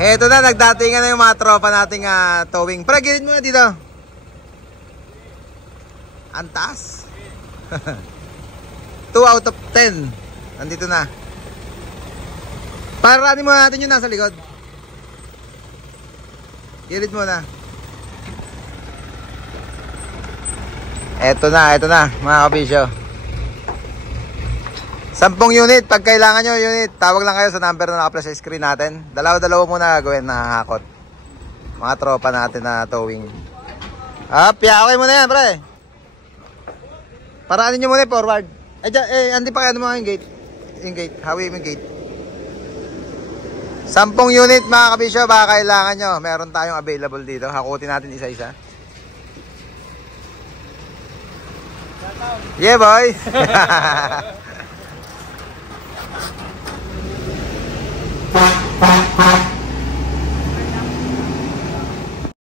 Eto na, nagdatingan na yung mga tropa nating towing. Pre, gilid mo na dito. Antas. 2 out of 10. Nandito na. Paranin muna natin yung nasa likod. Gilid mo na. Eto na mga kabisyo. 10 unit, pag kailangan nyo unit, tawag lang kayo sa number na naka-flash sa screen natin. Dalawa muna gawin na hakot. Mga tropa natin na towing. Okay muna yan, pre. Paraanin nyo muna forward. Andi pa kaya naman yung gate. Yung gate, hawi mo yung gate. 10 unit mga kabisyo, baka kailangan nyo. Meron tayong available dito. Hakutin natin isa-isa. Yeah, boy.